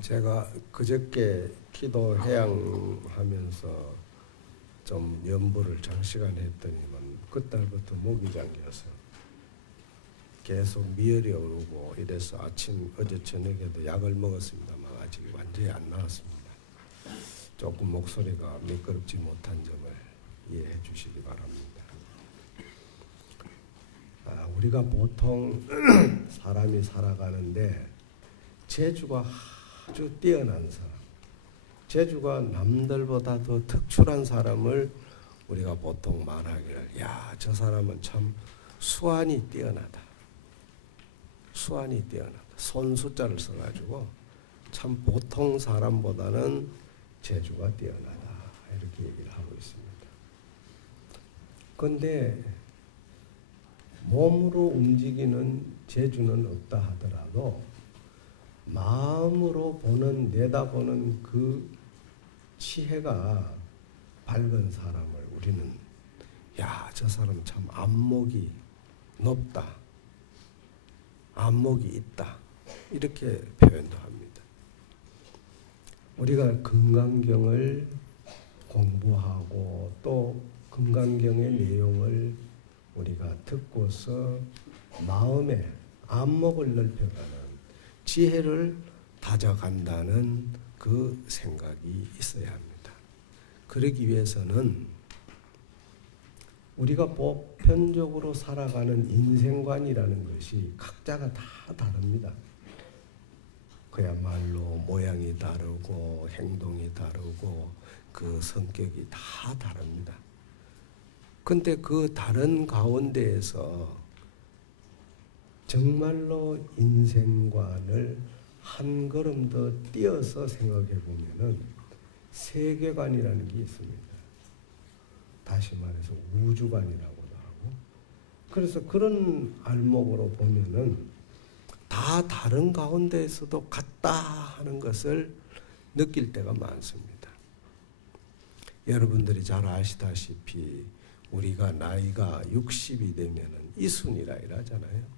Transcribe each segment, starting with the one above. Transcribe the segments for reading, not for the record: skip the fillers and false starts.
제가 그저께 기도 해양하면서 좀 연부를 장시간 했더니만 그날부터 목이 잠겨서 계속 미열이 오르고 이래서 어제 저녁에도 약을 먹었습니다만 아직 완전히 안 나왔습니다. 조금 목소리가 미끄럽지 못한 점을 이해해 주시기 바랍니다. 우리가 보통 사람이 살아가는데 재주가 아주 뛰어난 사람, 재주가 남들보다 더 특출한 사람을 우리가 보통 말하기를 저 사람은 참 수완이 뛰어나다. 수완이 뛰어나다. 손숫자를 써가지고 참 보통 사람보다는 재주가 뛰어나다. 이렇게 얘기를 하고 있습니다. 그런데 몸으로 움직이는 재주는 없다 하더라도 마음으로 내다보는 그 지혜가 밝은 사람을 우리는 저 사람 참 안목이 높다. 안목이 있다. 이렇게 표현도 합니다. 우리가 금강경을 공부하고 또 금강경의 내용을 우리가 듣고서 마음의 안목을 넓혀가는 지혜를 다져간다는 그 생각이 있어야 합니다. 그러기 위해서는 우리가 보편적으로 살아가는 인생관이라는 것이 각자가 다 다릅니다. 그야말로 모양이 다르고 행동이 다르고 그 성격이 다 다릅니다. 근데 그 다른 가운데에서 정말로 인생관을 한 걸음 더 뛰어서 생각해 보면은 세계관이라는 게 있습니다. 다시 말해서 우주관이라고도 하고. 그래서 그런 알목으로 보면은 다 다른 가운데에서도 같다 하는 것을 느낄 때가 많습니다. 여러분들이 잘 아시다시피 우리가 나이가 60이 되면은 이순이라 이러잖아요.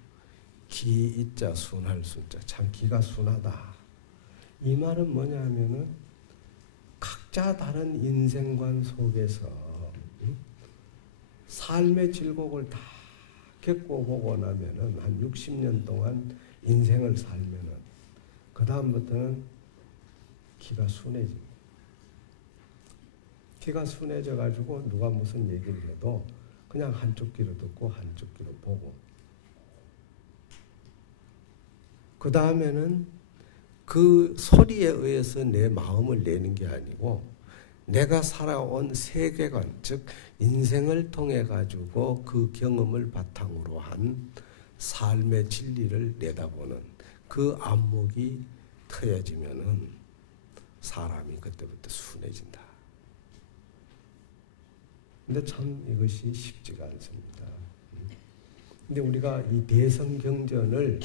기이자 순할 순자, 참 기가 순하다. 이 말은 뭐냐 하면은 각자 다른 인생관 속에서 삶의 질곡을 다 겪어보고 나면은 한 60년 동안 인생을 살면은 그 다음부터는 기가 순해집니다. 기가 순해져 가지고 누가 무슨 얘기를 해도 그냥 한쪽 귀로 듣고 한쪽 귀로 보고, 그 다음에는 그 소리에 의해서 내 마음을 내는 게 아니고 내가 살아온 세계관, 즉 인생을 통해 가지고 그 경험을 바탕으로 한 삶의 진리를 내다보는 그 안목이 트여지면은 사람이 그때부터 순해진다. 근데 참 이것이 쉽지가 않습니다. 근데 우리가 이 대성경전을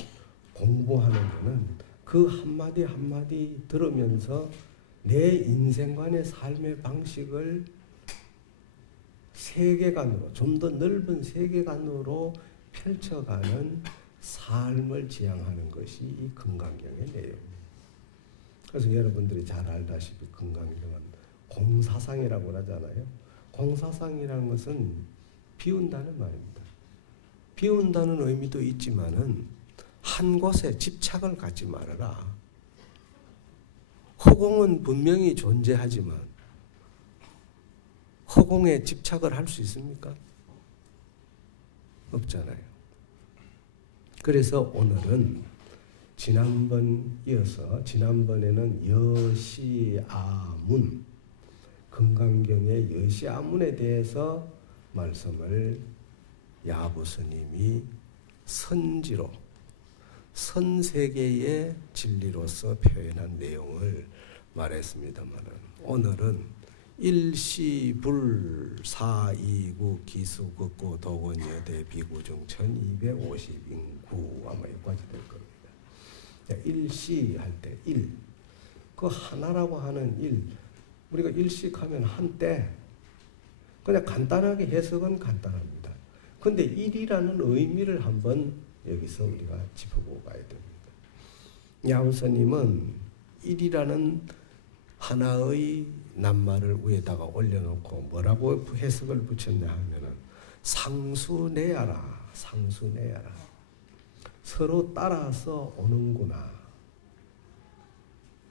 공부하는 것은 그 한마디 한마디 들으면서 내 인생관의 삶의 방식을 세계관으로, 좀 더 넓은 세계관으로 펼쳐가는 삶을 지향하는 것이 이 금강경의 내용입니다. 그래서 여러분들이 잘 알다시피 금강경은 공사상이라고 하잖아요. 공사상이라는 것은 비운다는 말입니다. 비운다는 의미도 있지만은 한 곳에 집착을 갖지 말아라. 허공은 분명히 존재하지만 허공에 집착을 할 수 있습니까? 없잖아요. 그래서 오늘은 지난번에는 여시아문, 금강경의 여시아문에 대해서 말씀을 야부 스님이 선지로, 선세계의 진리로서 표현한 내용을 말했습니다만 오늘은 일시불 사이구 기수극구 도원여대 비구중 1250인구 아마 여기까지 될 겁니다. 일시 할 때 일, 그 하나라고 하는 일, 우리가 일식하면 한때, 그냥 간단하게 해석은 간단합니다. 근데 일이라는 의미를 한번 여기서 우리가 짚어보고 가야 됩니다. 야우스님은 일이라는 하나의 낱말을 위에다가 올려놓고 뭐라고 해석을 붙였냐 하면은 상수내야라. 상수내야라. 서로 따라서 오는구나.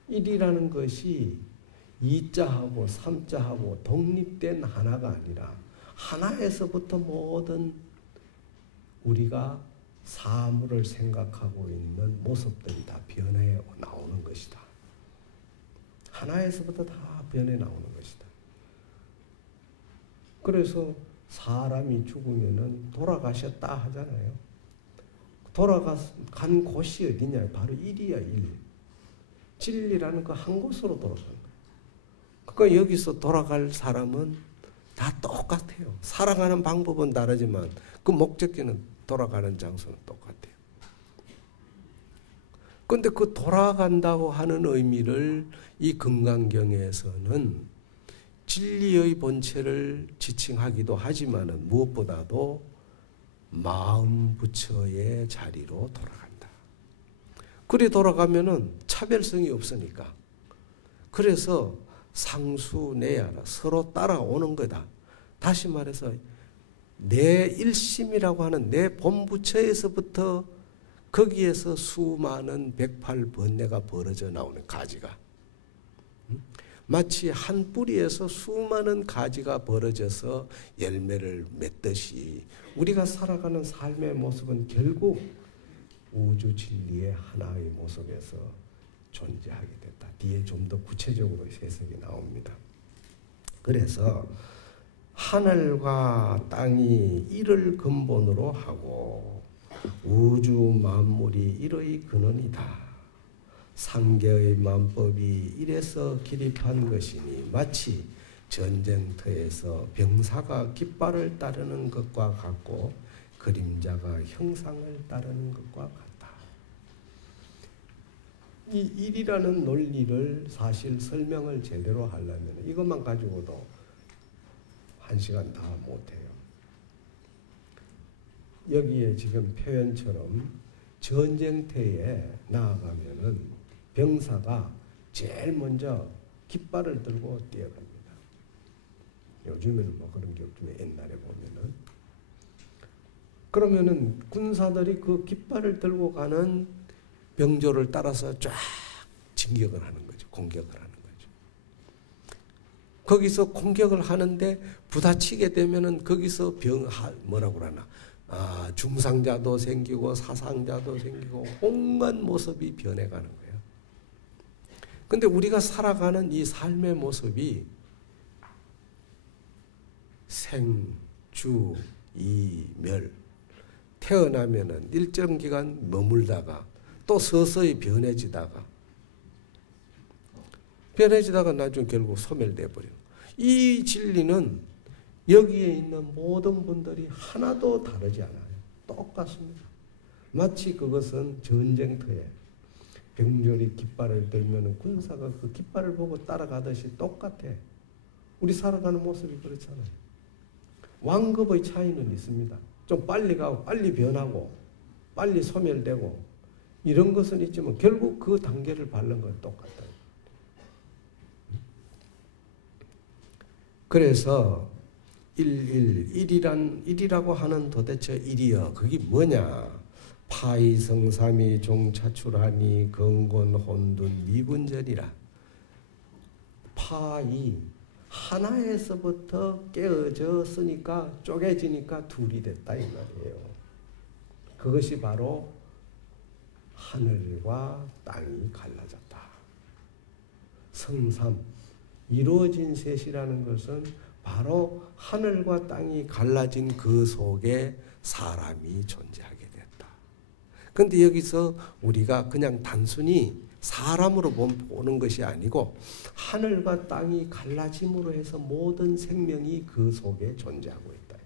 일이라는 것이 이자하고 삼자하고 독립된 하나가 아니라 하나에서부터 모든 우리가 사물을 생각하고 있는 모습들이 다 변해 나오는 것이다. 하나에서부터 다 변해 나오는 것이다. 그래서 사람이 죽으면은 돌아가셨다 하잖아요. 돌아간 곳이 어디냐? 바로 일이야, 일. 진리라는 그 한 곳으로 돌아간 거예요. 그러니까 여기서 돌아갈 사람은 다 똑같아요. 살아가는 방법은 다르지만 그 목적지는 돌아가는 장소는 똑같아요. 그런데 그 돌아간다고 하는 의미를 이 금강경에서는 진리의 본체를 지칭하기도 하지만은 무엇보다도 마음 부처의 자리로 돌아간다. 그리 돌아가면은 차별성이 없으니까. 그래서 상수내야라. 서로 따라오는 거다. 다시 말해서 내 일심이라고 하는 내 본부처에서부터 거기에서 수많은 108번뇌가 벌어져 나오는 가지가 마치 한 뿌리에서 수많은 가지가 벌어져서 열매를 맺듯이 우리가 살아가는 삶의 모습은 결국 우주 진리의 하나의 모습에서 존재하게 됐다. 뒤에 좀 더 구체적으로 해석이 나옵니다. 그래서 하늘과 땅이 이를 근본으로 하고 우주 만물이 이의 근원이다. 상계의 만법이 이래서 기립한 것이니 마치 전쟁터에서 병사가 깃발을 따르는 것과 같고 그림자가 형상을 따르는 것과 같다. 이 일이라는 논리를 사실 설명을 제대로 하려면 이것만 가지고도 1시간 다 못해요. 여기에 지금 표현처럼 전쟁터에 나아가면은 병사가 제일 먼저 깃발을 들고 뛰어갑니다. 요즘에는 뭐 그런 게 없지만 옛날에 보면은. 그러면은 군사들이 그 깃발을 들고 가는 병조를 따라서 쫙 진격을 하는 거죠. 공격을 하는 거죠. 거기서 공격을 하는데 부딪히게 되면은 거기서 뭐라고 그러나 중상자도 생기고 사상자도 생기고 온갖 모습이 변해가는 거예요. 근데 우리가 살아가는 이 삶의 모습이 생, 주, 이, 멸 태어나면은 일정 기간 머물다가 또 서서히 변해지다가 나중에 결국 소멸돼 버려요. 이 진리는 여기에 있는 모든 분들이 하나도 다르지 않아요. 똑같습니다. 마치 그것은 전쟁터에 병졸이 깃발을 들면 군사가 그 깃발을 보고 따라가듯이 똑같아. 우리 살아가는 모습이 그렇잖아요. 완급의 차이는 있습니다. 좀 빨리 가고 빨리 변하고 빨리 소멸되고 이런 것은 있지만 결국 그 단계를 밟는 건 똑같아요. 그래서 일이라고 하는 도대체 일이여 그게 뭐냐? 파이성삼이 종차출하니 건곤 혼둔 미분전이라. 파이 하나에서부터 깨어졌으니까 쪼개지니까 둘이 됐다 이 말이에요. 그것이 바로 하늘과 땅이 갈라졌다. 성삼 이루어진 셋이라는 것은 바로 하늘과 땅이 갈라진 그 속에 사람이 존재하게 됐다. 그런데 여기서 우리가 그냥 단순히 사람으로 보는 것이 아니고 하늘과 땅이 갈라짐으로 해서 모든 생명이 그 속에 존재하고 있다.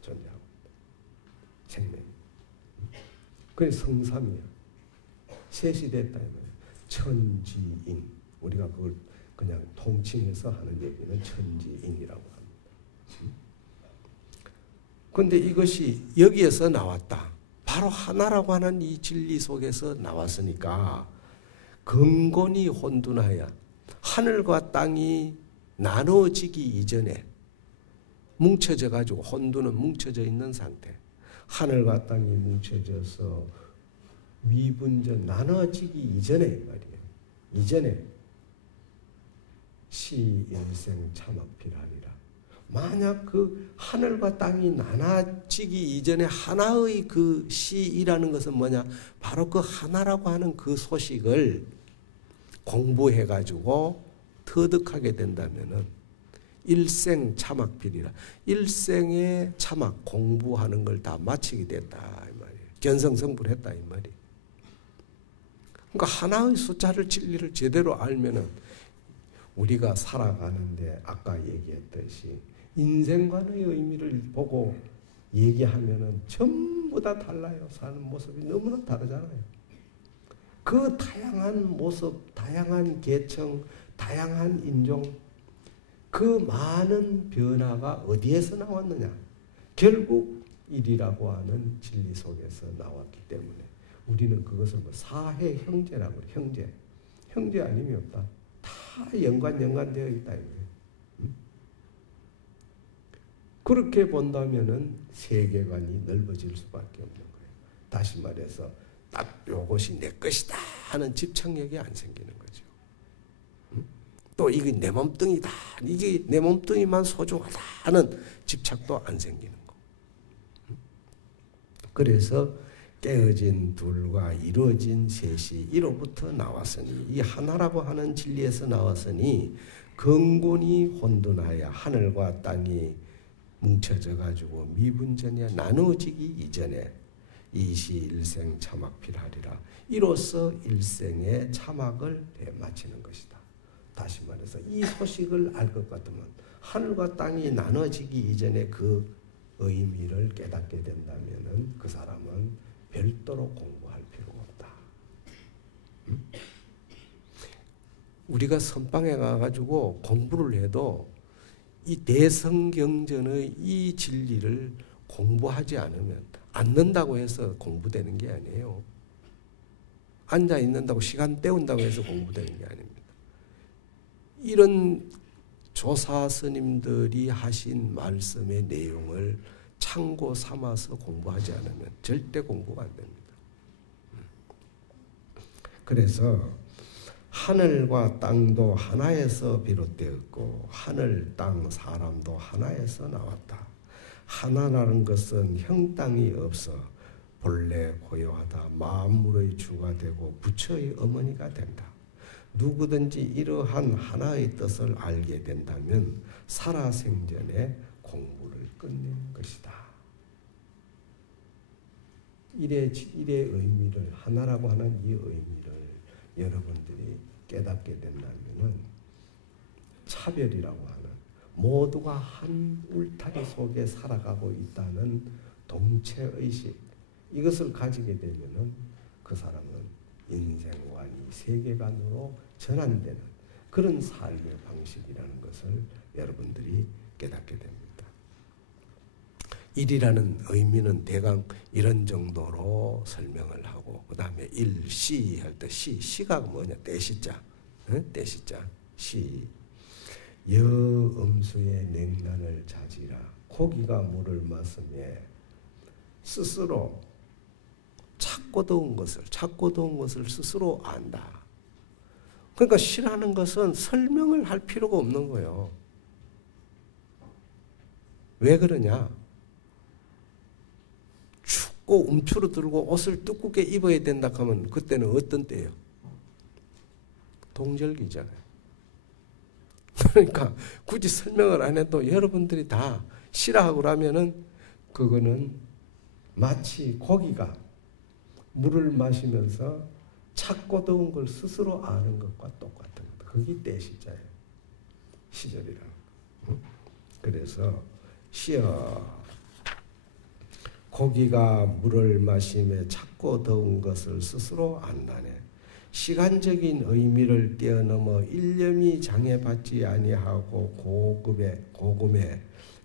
존재하고 있다. 생명. 그게 성삼이야. 셋이 됐다. 천지인. 우리가 그걸 그냥 통칭해서 하는 얘기는 천지인이라고 합니다. 그런데 이것이 여기에서 나왔다. 바로 하나라고 하는 이 진리 속에서 나왔으니까 근본이 혼돈하여 하늘과 땅이 나눠지기 이전에 뭉쳐져 가지고 혼돈은 뭉쳐져 있는 상태. 하늘과 땅이 뭉쳐져서 미분전 나눠지기 이전에 말이에요. 이전에 시일생 참악필하리라. 만약 그 하늘과 땅이 나눠지기 이전에 하나의 그 시이라는 것은 뭐냐? 바로 그 하나라고 하는 그 소식을 공부해 가지고 터득하게 된다면은 일생 참악필이라. 일생의 참악 공부하는 걸 다 마치게 됐다 이 말이에요. 견성성불했다 이 말이에요. 그러니까 하나의 숫자를 진리를 제대로 알면은 우리가 살아가는데 아까 얘기했듯이 인생관의 의미를 보고 얘기하면은 전부 다 달라요. 사는 모습이 너무나 다르잖아요. 그 다양한 모습, 다양한 계층, 다양한 인종, 그 많은 변화가 어디에서 나왔느냐? 결국 일이라고 하는 진리 속에서 나왔기 때문에 우리는 그것을 뭐 사회 형제라고 그래요. 형제. 형제 아님이 없다. 다 연관되어 있다. 그렇게 본다면은 세계관이 넓어질 수밖에 없는 거예요. 다시 말해서 딱 요것이 내 것이다 하는 집착력이 안 생기는 거죠. 또 이게 내 몸뚱이다. 이게 내 몸뚱이만 소중하다 하는 집착도 안 생기는 거. 그래서 깨어진 둘과 이루어진 셋이 이로부터 나왔으니 이 하나라고 하는 진리에서 나왔으니 근본이 혼돈하여 하늘과 땅이 뭉쳐져 가지고 미분전에 나누어지기 이전에 이시일생 참악필하리라. 이로써 일생의 참악을 마치는 것이다. 다시 말해서 이 소식을 알 것 같으면 하늘과 땅이 나눠지기 이전에 그 의미를 깨닫게 된다면 그 사람은 별도로 공부할 필요가 없다. 우리가 선방에 가가지고 공부를 해도 이 대성경전의 이 진리를 공부하지 않으면 앉는다고 해서 공부되는 게 아니에요. 앉아 있는다고 시간 때운다고 해서 공부되는 게 아닙니다. 이런 조사 스님들이 하신 말씀의 내용을 참고 삼아서 공부하지 않으면 절대 공부가 안 됩니다. 그래서 하늘과 땅도 하나에서 비롯되었고 하늘, 땅, 사람도 하나에서 나왔다. 하나라는 것은 형 땅이 없어 본래 고요하다. 만물의 주가 되고 부처의 어머니가 된다. 누구든지 이러한 하나의 뜻을 알게 된다면 살아생전에 공부를 끝내는 것이다. 일의 의미를 하나라고 하는 이 의미를 여러분들이 깨닫게 된다면은 차별이라고 하는 모두가 한 울타리 속에 살아가고 있다는 동체의식 이것을 가지게 되면은 그 사람은 인생관이 세계관으로 전환되는 그런 삶의 방식이라는 것을 여러분들이 깨닫게 됩니다. 일이라는 의미는 대강 이런 정도로 설명을 하고 그 다음에 일시 할 때 시가 뭐냐 떼시자 떼시자 시 여음수의 냉난을 자지라 고기가 물을 마시에 스스로 찾고 더운 것을 스스로 안다. 그러니까 시라는 것은 설명을 할 필요가 없는 거예요. 왜 그러냐? 춥고 움츠러들고 옷을 두껍게 입어야 된다 하면 그때는 어떤 때예요? 동절기잖아요. 그러니까 굳이 설명을 안 해도 여러분들이 다 시라고 하면은 그거는 마치 고기가 물을 마시면서 찾고 더운 걸 스스로 아는 것과 똑같은 것. 그게 때시자예요. 시절이라는 거. 그래서 시어 고기가 물을 마시며 찾고 더운 것을 스스로 안다네. 시간적인 의미를 뛰어넘어 일념이 장애받지 아니하고 고금에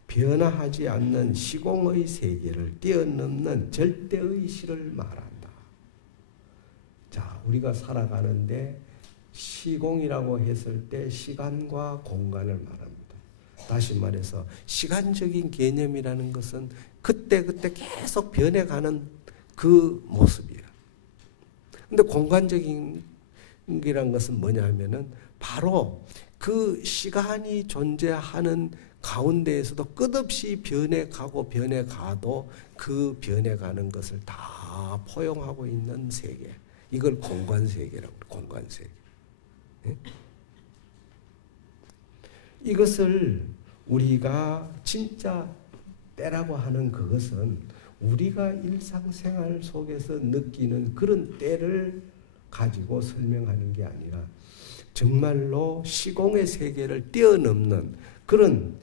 변화하지 않는 시공의 세계를 뛰어넘는 절대의 시를 말한다. 자, 우리가 살아가는데 시공이라고 했을 때 시간과 공간을 말합니다. 다시 말해서 시간적인 개념이라는 것은 그때그때 계속 변해가는 그 모습이에요. 근데 공간적인 이란 것은 뭐냐 하면은 바로 그 시간이 존재하는 가운데에서도 끝없이 변해가고 변해가도 그 변해가는 것을 다 포용하고 있는 세계. 이걸 공간세계라고 해요. 공간세계. 예? 이것을 우리가 진짜 때라고 하는 그것은 우리가 일상생활 속에서 느끼는 그런 때를 가지고 설명하는 게 아니라 정말로 시공의 세계를 뛰어넘는 그런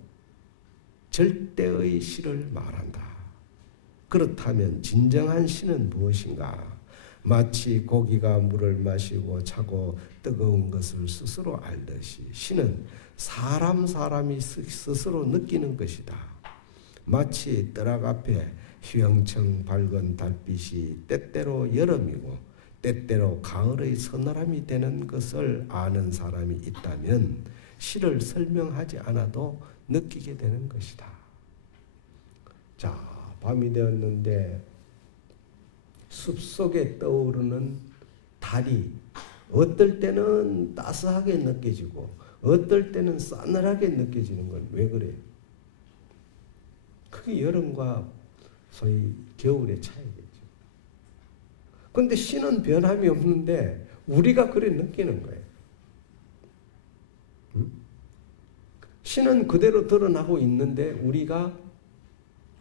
절대의 시를 말한다. 그렇다면 진정한 시는 무엇인가? 마치 고기가 물을 마시고 차고 뜨거운 것을 스스로 알듯이 시는 사람이 스스로 느끼는 것이다. 마치 뜰악 앞에 휘황청 밝은 달빛이 때때로 여름이고 때때로 가을의 서늘함이 되는 것을 아는 사람이 있다면 시를 설명하지 않아도 느끼게 되는 것이다. 자, 밤이 되었는데 숲속에 떠오르는 달이 어떨 때는 따스하게 느껴지고 어떨 때는 싸늘하게 느껴지는 건 왜 그래요? 그게 여름과 소위 겨울의 차이겠죠. 그런데 시는 변함이 없는데 우리가 그래 느끼는 거예요. 시는 그대로 드러나고 있는데 우리가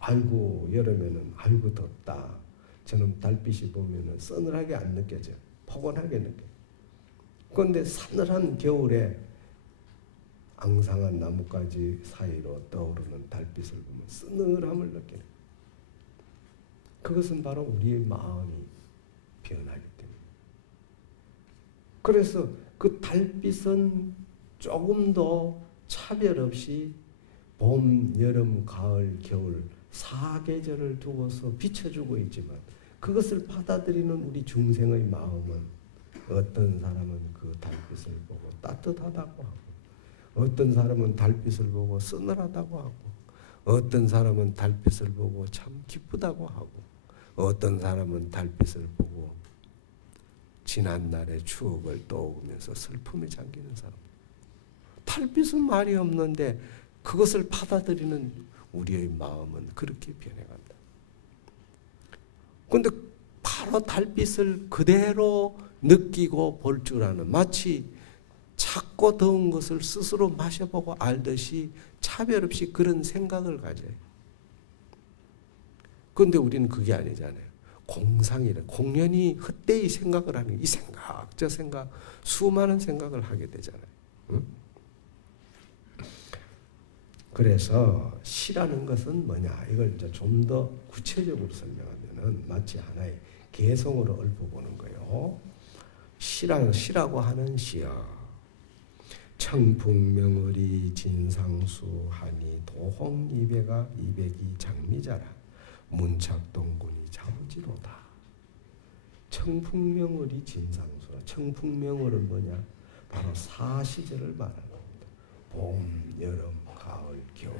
아이고 여름에는 아이고 덥다. 저는 달빛이 보면은 서늘하게 안 느껴져요. 포근하게 느껴요. 그런데 서늘한 겨울에 앙상한 나뭇가지 사이로 떠오르는 달빛을 보면 서늘함을 느끼는 거예요. 그것은 바로 우리의 마음이 변하기 때문에. 그래서 그 달빛은 조금 더 차별 없이 봄, 여름, 가을, 겨울 4계절을 두고서 비춰주고 있지만 그것을 받아들이는 우리 중생의 마음은 어떤 사람은 그 달빛을 보고 따뜻하다고 하고 어떤 사람은 달빛을 보고 서늘하다고 하고 어떤 사람은 달빛을 보고 참 기쁘다고 하고 어떤 사람은 달빛을 보고 지난날의 추억을 떠오르면서 슬픔에 잠기는 사람. 달빛은 말이 없는데 그것을 받아들이는 우리의 마음은 그렇게 변해간다. 그런데 바로 달빛을 그대로 느끼고 볼 줄 아는 마치 찼고 더운 것을 스스로 마셔보고 알듯이 차별 없이 그런 생각을 가져요. 그런데 우리는 그게 아니잖아요. 공상이래. 공연히 헛되이 생각을 하는 이 생각, 저 생각, 수많은 생각을 하게 되잖아요. 응? 그래서 시라는 것은 뭐냐? 이걸 이제 좀 더 구체적으로 설명하면은 마치 하나의 개성으로 읊어보는 거예요. 시라고 하는 시야. 청풍명월이 진상수하니 도홍이배가 이백이 장미자라 문착동군이 자부지로다. 청풍명월이 진상수라. 청풍명월은 뭐냐? 바로 사시절을 말하는 겁니다. 봄, 여름, 가을, 겨울.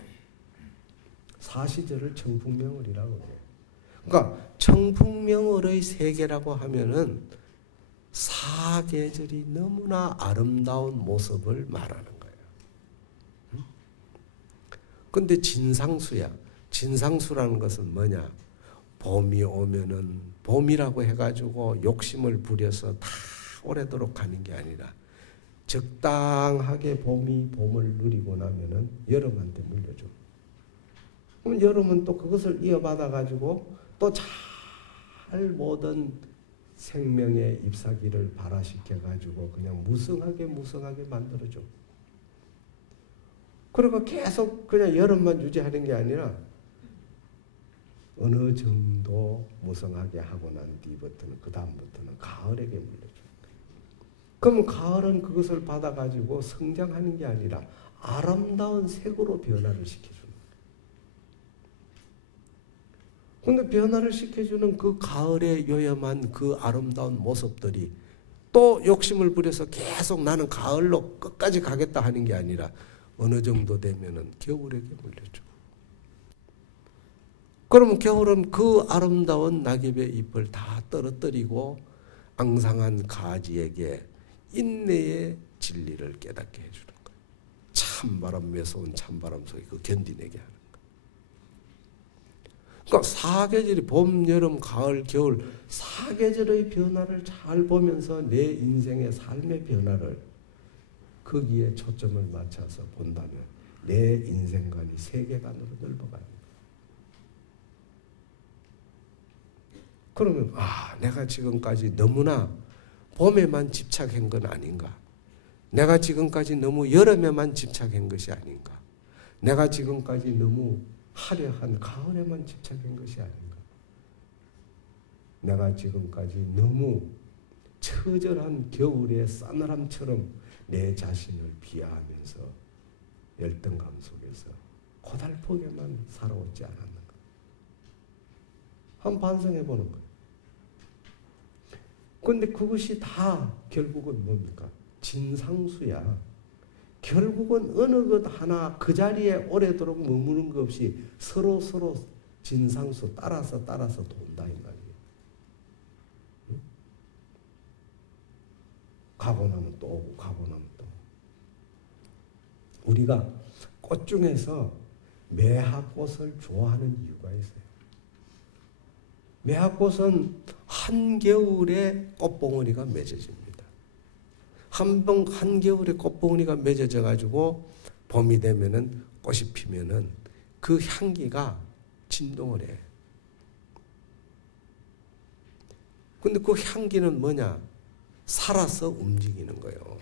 사시절을 청풍명월이라고 해요. 그러니까 청풍명월의 세계라고 하면은 사계절이 너무나 아름다운 모습을 말하는 거예요. 그런데 진상수야. 진상수라는 것은 뭐냐? 봄이 오면은 봄이라고 해가지고 욕심을 부려서 다 오래도록 가는 게 아니라 적당하게 봄을 누리고 나면은 여름한테 물려줘. 그럼 여름은 또 그것을 이어받아가지고 또 잘 모든 생명의 잎사귀를 발화시켜가지고 그냥 무성하게 만들어줘. 그리고 계속 그냥 여름만 유지하는 게 아니라 어느 정도 무성하게 하고 난 뒤부터는 그 다음부터는 가을에게 물려줘. 그럼 가을은 그것을 받아가지고 성장하는 게 아니라 아름다운 색으로 변화를 시켜주는 거예요. 그런데 변화를 시켜주는 그 가을에 요염한 그 아름다운 모습들이 또 욕심을 부려서 계속 나는 가을로 끝까지 가겠다 하는 게 아니라 어느 정도 되면은 겨울에게 물려주고. 그러면 겨울은 그 아름다운 낙엽의 잎을 다 떨어뜨리고 앙상한 가지에게 인내의 진리를 깨닫게 해주는 거예요. 찬바람, 매서운 찬바람 속에 그 견디내게 하는 거예요. 그러니까 사계절이 봄, 여름, 가을, 겨울 사계절의 변화를 잘 보면서 내 인생의 삶의 변화를 거기에 초점을 맞춰서 본다면 내 인생관이 세계관으로 넓어가요. 그러면 내가 지금까지 너무나 봄에만 집착한 건 아닌가? 내가 지금까지 너무 여름에만 집착한 것이 아닌가? 내가 지금까지 너무 화려한 가을에만 집착한 것이 아닌가? 내가 지금까지 너무 처절한 겨울의 싸늘함처럼 내 자신을 비하하면서 열등감 속에서 고달프게만 살아오지 않았는가? 한번 반성해 보는 거예요. 그런데 그것이 다 결국은 뭡니까? 진상수야. 결국은 어느 것 하나 그 자리에 오래도록 머무는 것 없이 서로 진상수 따라서 돈다 이 말이에요. 응? 가고 나면 또 오고 가고 나면 또. 우리가 꽃 중에서 매화꽃을 좋아하는 이유가 있어요. 매화꽃은 한겨울에 꽃봉오리가 맺어집니다. 한겨울에 꽃봉오리가 맺어져 가지고 봄이 되면은 꽃이 피면은 그 향기가 진동을 해. 근데 그 향기는 뭐냐? 살아서 움직이는 거예요.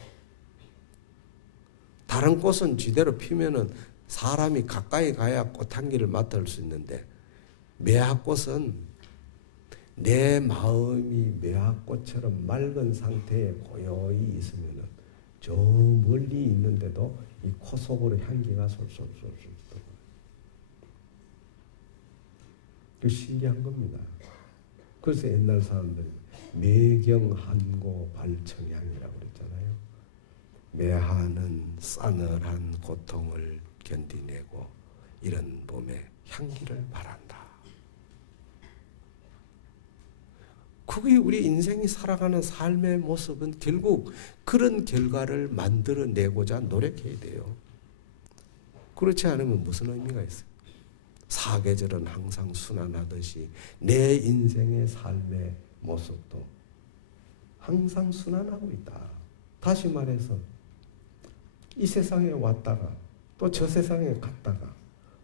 다른 꽃은 지대로 피면은 사람이 가까이 가야 꽃향기를 맡을 수 있는데 매화꽃은 내 마음이 매화꽃처럼 맑은 상태에 고요히 있으면 저 멀리 있는데도 이 코 속으로 향기가 솔솔 들어와요. 그 신기한 겁니다. 그래서 옛날 사람들이 매경한고 발청향이라고 그랬잖아요. 매화는 싸늘한 고통을 견디내고 이런 봄에 향기를 발한다. 그게 우리 인생이 살아가는 삶의 모습은 결국 그런 결과를 만들어내고자 노력해야 돼요. 그렇지 않으면 무슨 의미가 있어요? 사계절은 항상 순환하듯이 내 인생의 삶의 모습도 항상 순환하고 있다. 다시 말해서 이 세상에 왔다가 또 저 세상에 갔다가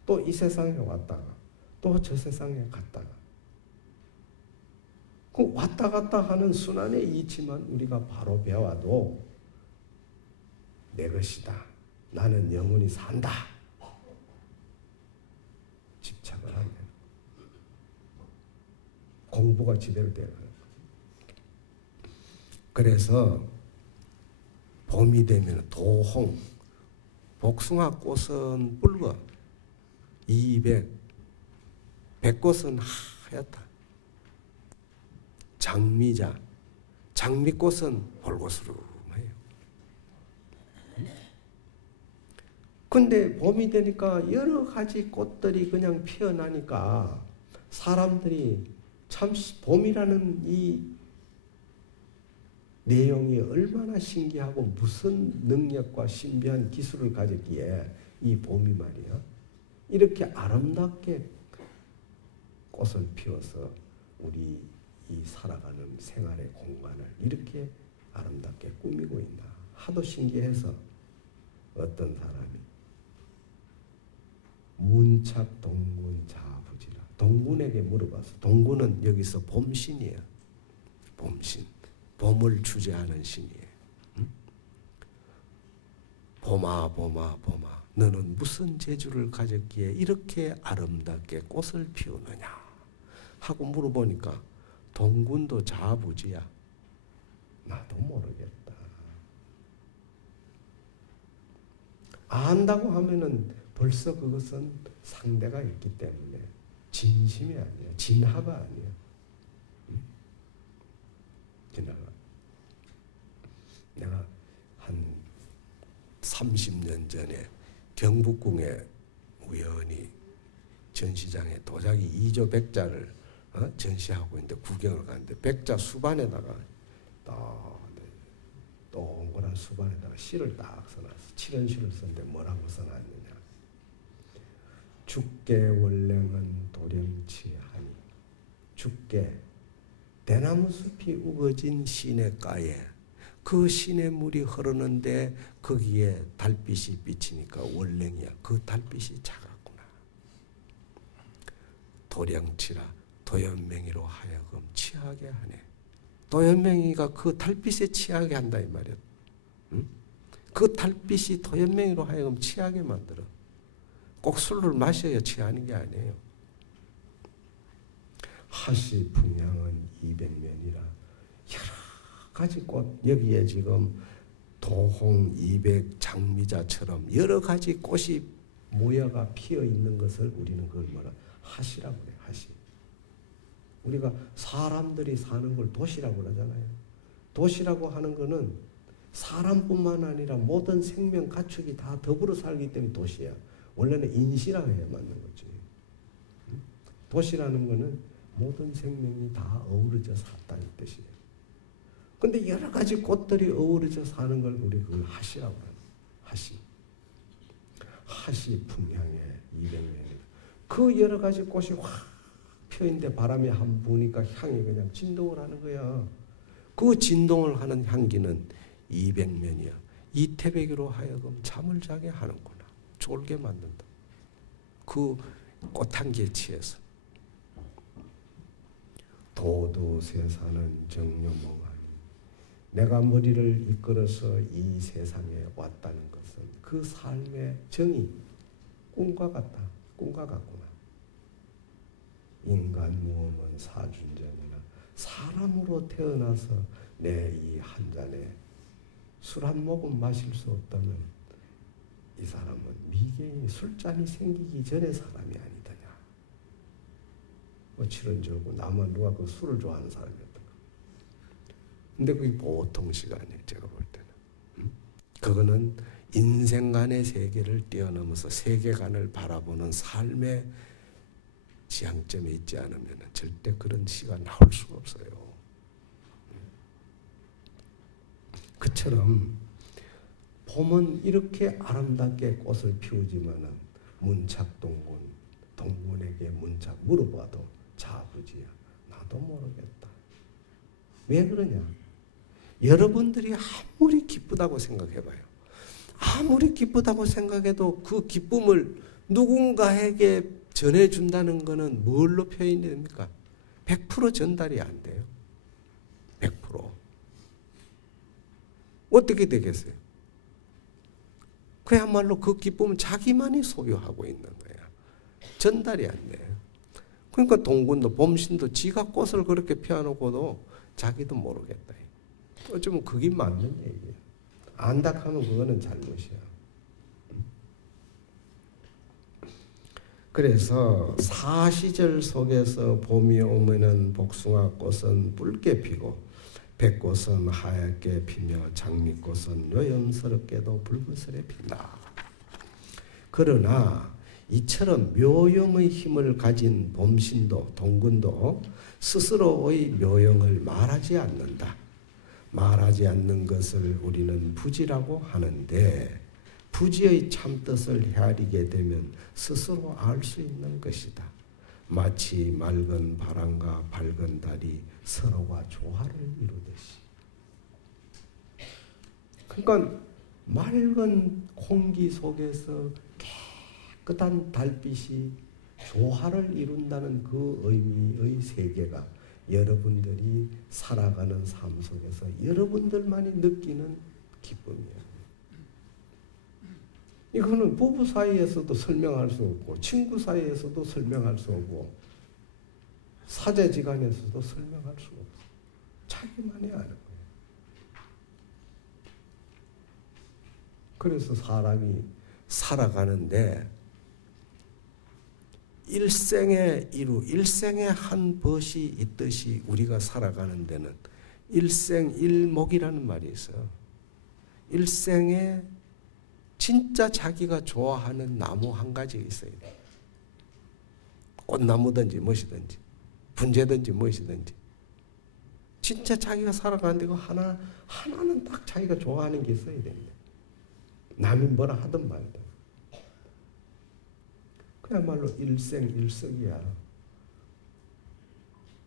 또 이 세상에 왔다가 또 저 세상에 갔다가 그 왔다 갔다 하는 순환에 있지만 우리가 바로 배워도 내 것이다. 나는 영원히 산다. 집착을 하면 공부가 제대로 돼요. 그래서 봄이 되면 도홍, 복숭아 꽃은 붉어, 200, 백꽃은 하얗다. 장미꽃은 볼고스름해요. 근데 봄이 되니까 여러 가지 꽃들이 그냥 피어나니까 사람들이 참 봄이라는 이 내용이 얼마나 신기하고 무슨 능력과 신비한 기술을 가졌기에 이 봄이 말이야 이렇게 아름답게 꽃을 피워서 우리 이 살아가는 생활의 공간을 이렇게 아름답게 꾸미고 있나 하도 신기해서 어떤 사람이 문착동군 자부지라 동군에게 물어봤어. 동군은 여기서 봄신이에요. 봄신. 봄을 주재하는 신이에요. 응? 봄아 너는 무슨 재주를 가졌기에 이렇게 아름답게 꽃을 피우느냐 하고 물어보니까 동군도 자부지야. 나도 모르겠다. 안다고 하면은 벌써 그것은 상대가 있기 때문에 진심이 아니야. 진화가 아니야. 진화가. 30년 전에 경북궁에 우연히 전시장에 도자기 2조 백자를 전시하고 있는데 구경을 갔는데 백자 수반에다가 동그란 수반에다가 시를 딱 써놨어. 칠연시를 썼는데 뭐라고 써놨느냐. 죽게 원랭은 도령치하니. 죽게 대나무 숲이 우거진 시냇가에 그 시냇물이 흐르는데 거기에 달빛이 비치니까 원랭이야. 그 달빛이 작았구나. 도령치라 도연맹이로 하여금 취하게 하네. 도연맹이가 그 달빛에 취하게 한다 이 말이야. 응? 그 달빛이 도연맹이로 하여금 취하게 만들어. 꼭 술을 마셔야 취하는 게 아니에요. 하시 풍향은 200년이라 여러 가지 꽃, 여기에 지금 도홍, 200, 장미자처럼 여러 가지 꽃이 모여가 피어 있는 것을 우리는 그걸 뭐라 하시라고 그래. 하시. 우리가 사람들이 사는 걸 도시라고 그러잖아요. 도시라고 하는 거는 사람뿐만 아니라 모든 생명 가축이 다 더불어 살기 때문에 도시야. 원래는 인시라고 해야 맞는 거지. 도시라는 거는 모든 생명이 다 어우러져 산다는 뜻이에요. 근데 여러 가지 꽃들이 어우러져 사는 걸 우리 그걸 하시라고 하는 하시. 하시 풍향에 200년이다. 그 여러 가지 꽃이 확 펴있는데 바람이 한 부니까 향이 그냥 진동을 하는 거야. 그 진동을 하는 향기는 200년이야. 이태백으로 하여금 잠을 자게 하는구나. 졸게 만든다. 그 꽃향기에 취해서. 도도세사는 정요몽하니. 내가 머리를 이끌어서 이 세상에 왔다는 것은 그 삶의 정이 꿈과 같다. 꿈과 같구나. 인간 무험은 사준전이나. 사람으로 태어나서 내 이 한 잔에 술 한 모금 마실 수 없다면 이 사람은 미개인이 술잔이 생기기 전에 사람이 아니더냐. 뭐 칠은저고 나만 누가 그 술을 좋아하는 사람이었던 거. 근데 그게 보통 시간이에요. 제가 볼 때는. 그거는 인생간의 세계를 뛰어넘어서 세계관을 바라보는 삶의 지향점에 있지 않으면 절대 그런 시가 나올 수가 없어요. 그처럼 봄은 이렇게 아름답게 꽃을 피우지만은 문착동군, 동군에게 문착 물어봐도 자부지야. 나도 모르겠다. 왜 그러냐? 여러분들이 아무리 기쁘다고 생각해봐요. 아무리 기쁘다고 생각해도 그 기쁨을 누군가에게 전해준다는 것은 뭘로 표현이 됩니까? 100% 전달이 안 돼요. 100%. 어떻게 되겠어요? 그야말로 그 기쁨은 자기만이 소유하고 있는 거야. 전달이 안 돼요. 그러니까 동군도 봄신도 지가 꽃을 그렇게 피워놓고도 자기도 모르겠다. 어쩌면 그게 맞는 얘기예요. 안다 하면 그거는 잘못이야. 그래서 사시절 속에서 봄이 오면은 복숭아꽃은 붉게 피고 백꽃은 하얗게 피며 장미꽃은 요염스럽게도 붉은색에 핀다. 그러나 이처럼 묘영의 힘을 가진 봄신도 동군도 스스로의 묘영을 말하지 않는다. 말하지 않는 것을 우리는 부지라고 하는데 부지의 참뜻을 헤아리게 되면 스스로 알 수 있는 것이다. 마치 맑은 바람과 밝은 달이 서로가 조화를 이루듯이. 그러니까 맑은 공기 속에서 깨끗한 달빛이 조화를 이룬다는 그 의미의 세계가 여러분들이 살아가는 삶 속에서 여러분들만이 느끼는 기쁨이에요. 이거는 부부 사이에서도 설명할 수 없고 친구 사이에서도 설명할 수 없고 사제지간에서도 설명할 수 없어. 자기만이 아는 거예요. 그래서 사람이 살아가는데 일생의 이루, 일생의 한 벗이 있듯이 우리가 살아가는 데는 일생일목이라는 말이 있어요. 일생의 진짜 자기가 좋아하는 나무 한 가지 있어야 돼. 꽃나무든지 무엇이든지 분재든지 무엇이든지 진짜 자기가 살아가는 데가 하나는 딱 자기가 좋아하는 게 있어야 됩니다. 남이 뭐라 하든 말든. 그야말로 일생일석이야.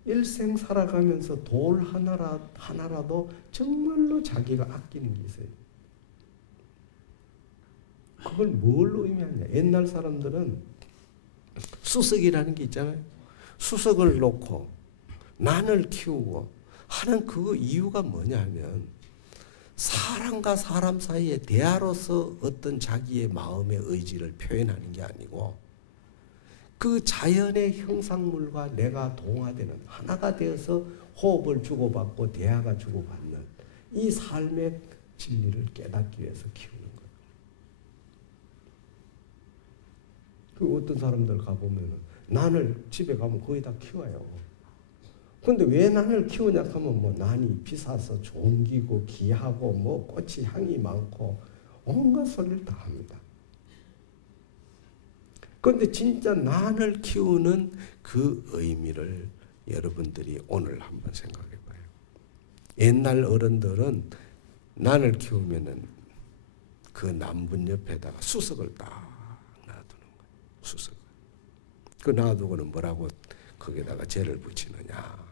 일생 살아가면서 돌 하나라도 정말로 자기가 아끼는 게 있어요. 그걸 뭘로 의미하냐. 옛날 사람들은 수석이라는 게 있잖아요. 수석을 놓고 난을 키우고 하는 그 이유가 뭐냐 하면 사람과 사람 사이의 대화로서 어떤 자기의 마음의 의지를 표현하는 게 아니고 그 자연의 형상물과 내가 동화되는 하나가 되어서 호흡을 주고받고 대화가 주고받는 이 삶의 진리를 깨닫기 위해서 키우는 거예요. 그 어떤 사람들 가보면 난을 집에 가면 거의 다 키워요. 근데 왜 난을 키우냐 하면 뭐 난이 비싸서 좋은 기고 귀하고 뭐 꽃이 향이 많고 온갖 소리를 다 합니다. 그런데 진짜 난을 키우는 그 의미를 여러분들이 오늘 한번 생각해 봐요. 옛날 어른들은 난을 키우면은 그 남분 옆에다가 수석을 딱 놔두는 거예요. 수석을. 그 놔두고는 뭐라고 거기다가 죄를 붙이느냐.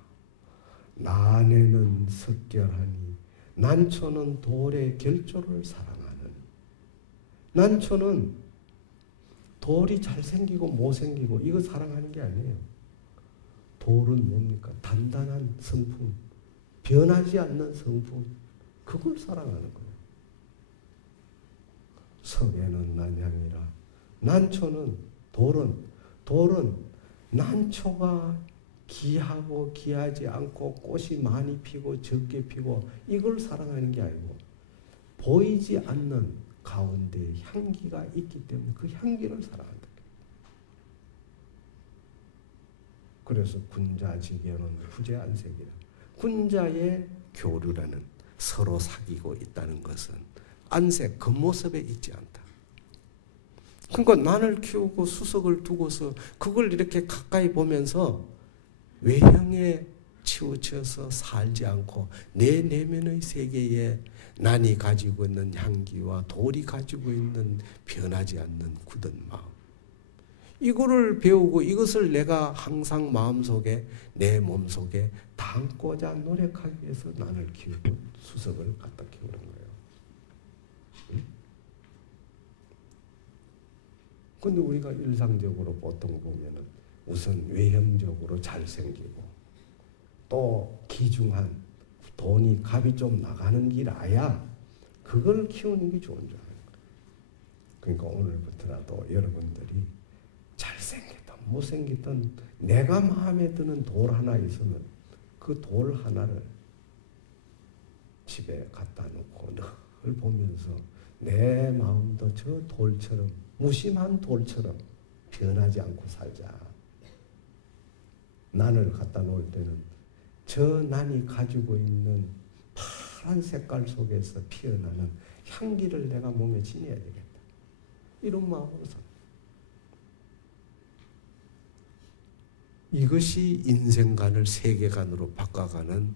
난에는 석결하니 난초는 돌의 결조를 사랑하는. 난초는 돌이 잘생기고 못생기고 이거 사랑하는 게 아니에요. 돌은 뭡니까? 단단한 성품, 변하지 않는 성품, 그걸 사랑하는 거예요. 석에는 난향이라. 난초는 돌은 난초가 귀하고 귀하지 않고 꽃이 많이 피고 적게 피고 이걸 사랑하는 게 아니고 보이지 않는 가운데 향기가 있기 때문에 그 향기를 사랑한다. 그래서 군자지견은 후제안색이라. 군자의 교류라는 서로 사귀고 있다는 것은 안색, 겉모습에 있지 않다. 그러니까 난을 키우고 수석을 두고서 그걸 이렇게 가까이 보면서 외형에 치우쳐서 살지 않고 내 내면의 세계에 난이 가지고 있는 향기와 돌이 가지고 있는 변하지 않는 굳은 마음. 이거를 배우고 이것을 내가 항상 마음속에 내 몸속에 담고자 노력하기 위해서 난을 키우고 수석을 갖다 키우는 거예요. 그런데 우리가 일상적으로 보통 보면은 우선 외형적으로 잘생기고 또 귀중한 돈이 값이 좀 나가는 길 아야 그걸 키우는 게 좋은 줄 아는 거예요. 그러니까 오늘부터라도 여러분들이 잘생겼든 못생겼든 내가 마음에 드는 돌 하나 있으면 그 돌 하나를 집에 갖다 놓고 늘 보면서 내 마음도 저 돌처럼 무심한 돌처럼 변하지 않고 살자. 난을 갖다 놓을 때는 저 난이 가지고 있는 파란 색깔 속에서 피어나는 향기를 내가 몸에 지녀야 되겠다. 이런 마음으로 삽니다. 이것이 인생관을 세계관으로 바꿔가는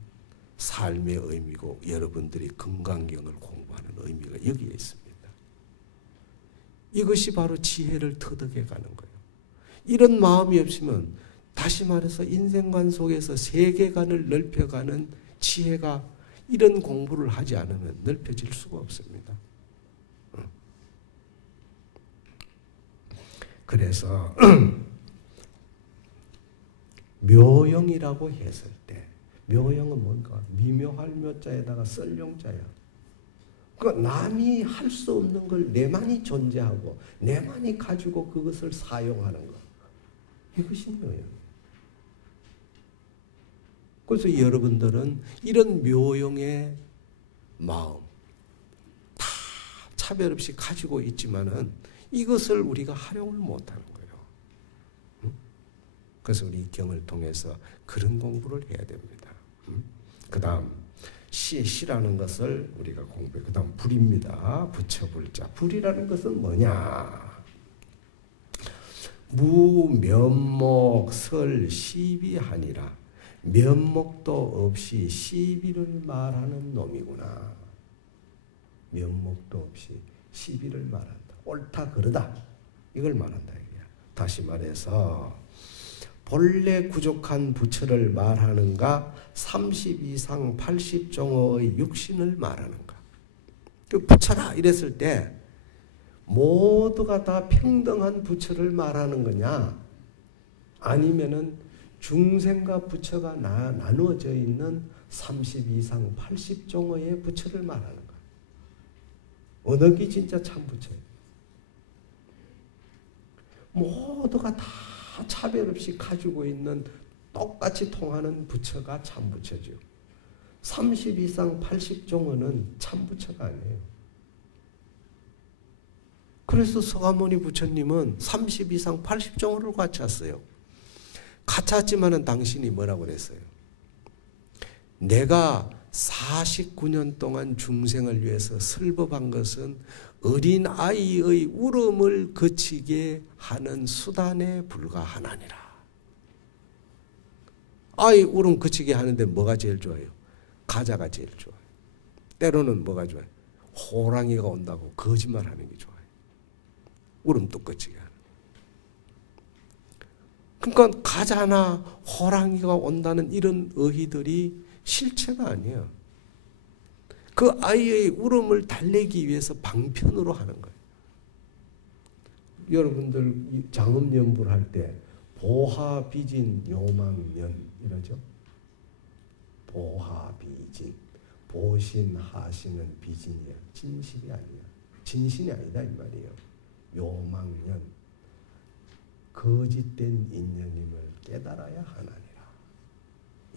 삶의 의미고 여러분들이 건강경을 공부하는 의미가 여기에 있습니다. 이것이 바로 지혜를 터득해 가는 거예요. 이런 마음이 없으면 다시 말해서 인생관 속에서 세계관을 넓혀가는 지혜가 이런 공부를 하지 않으면 넓혀질 수가 없습니다. 그래서 묘용이라고 했을 때 묘용은 뭔가 미묘할 묘자에다가 썰용자야. 그러니까 남이 할 수 없는 걸 내만이 존재하고 내만이 가지고 그것을 사용하는 것. 이것이 묘용. 그래서 여러분들은 이런 묘용의 마음 다 차별 없이 가지고 있지만은 이것을 우리가 활용을 못하는 거예요. 그래서 우리 이 경을 통해서 그런 공부를 해야 됩니다. 그 다음 시라는 것을 우리가 공부해. 그 다음 불입니다. 부처불자. 불이라는 것은 뭐냐? 무, 면목, 설, 시비하니라. 면목도 없이 시비를 말하는 놈이구나. 면목도 없이 시비를 말한다. 옳다 그르다. 이걸 말한다. 다시 말해서 본래 부족한 부처를 말하는가 30 이상 80종의 육신을 말하는가. 그 부처라 이랬을 때 모두가 다 평등한 부처를 말하는 거냐, 아니면은 중생과 부처가 나누어져 있는 30 이상 80종의 부처를 말하는가. 어느 게 진짜 참 부처예요? 모두가 다 차별 없이 가지고 있는 똑같이 통하는 부처가 참 부처죠. 30 이상 80종은 참 부처가 아니에요. 그래서 서가모니 부처님은 30 이상 80종을 갖췄어요. 갖췄지만은 당신이 뭐라고 그랬어요? 내가 49년 동안 중생을 위해서 설법한 것은 어린 아이의 울음을 그치게 하는 수단에 불과하나니라. 아이 울음 그치게 하는데 뭐가 제일 좋아요? 가자가 제일 좋아요. 때로는 뭐가 좋아요? 호랑이가 온다고 거짓말하는 게 좋아요. 울음 뚝 그치게 하는. 그러니까 가자나 호랑이가 온다는 이런 의의들이 실체가 아니에요. 그 아이의 울음을 달래기 위해서 방편으로 하는 거예요. 여러분들 장엄연불 할 때 보하비진 요망년 이러죠. 보하비진, 보신 하신은 비진이야. 진실이 아니야. 진신이 아니다 이 말이에요. 요망년, 거짓된 인연임을 깨달아야 하나니라.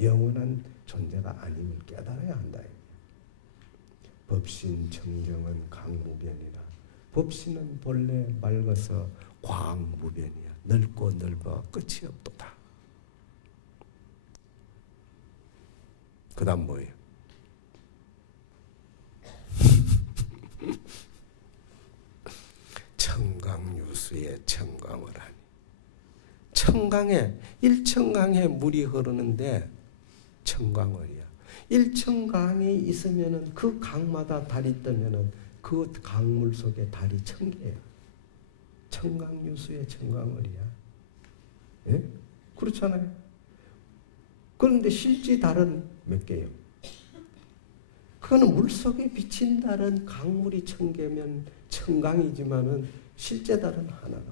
영원한 존재가 아님을 깨달아야 한다. 법신 청정은 강무변이라. 법신은 본래 맑아서 광무변이야. 넓고 넓어 끝이 없도다. 그 다음 뭐예요? 청강유수의 청강을 하니. 청강에, 일청강에 물이 흐르는데 청강을이야. 일청강이 있으면은 그 강마다 달이 뜨면은 그 강물 속에 달이 1000개야. 청강유수의 청강을이야. 예? 그렇잖아요. 그런데 실제 달은 몇 개요? 그거는 물 속에 비친 달은 강물이 1000개면 청강이지만은 실제 달은 하나란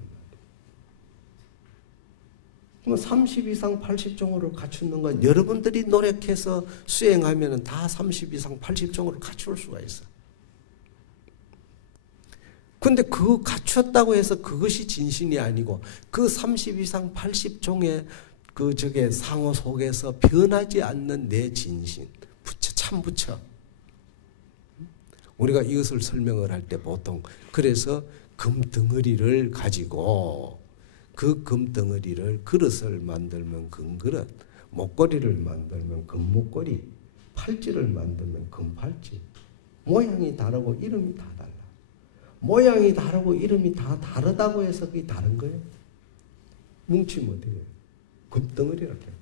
말이에요. 30 이상 80종으로 갖추는 건 여러분들이 노력해서 수행하면 다 30 이상 80종으로 갖출 수가 있어. 근데 그거 갖췄다고 해서 그것이 진신이 아니고 그 30 이상 80종의 그 저게 상호 속에서 변하지 않는 내 진신, 부처, 참 부처. 우리가 이것을 설명을 할 때 보통 그래서 금덩어리를 가지고 그 금덩어리를 그릇을 만들면 금그릇, 목걸이를 만들면 금목걸이, 팔찌를 만들면 금팔찌. 모양이 다르고 이름이 다 달라. 모양이 다르고 이름이 다 다르다고 해서 그게 다른 거예요? 뭉치면 어떻게 해요? 금덩어리라고 해요.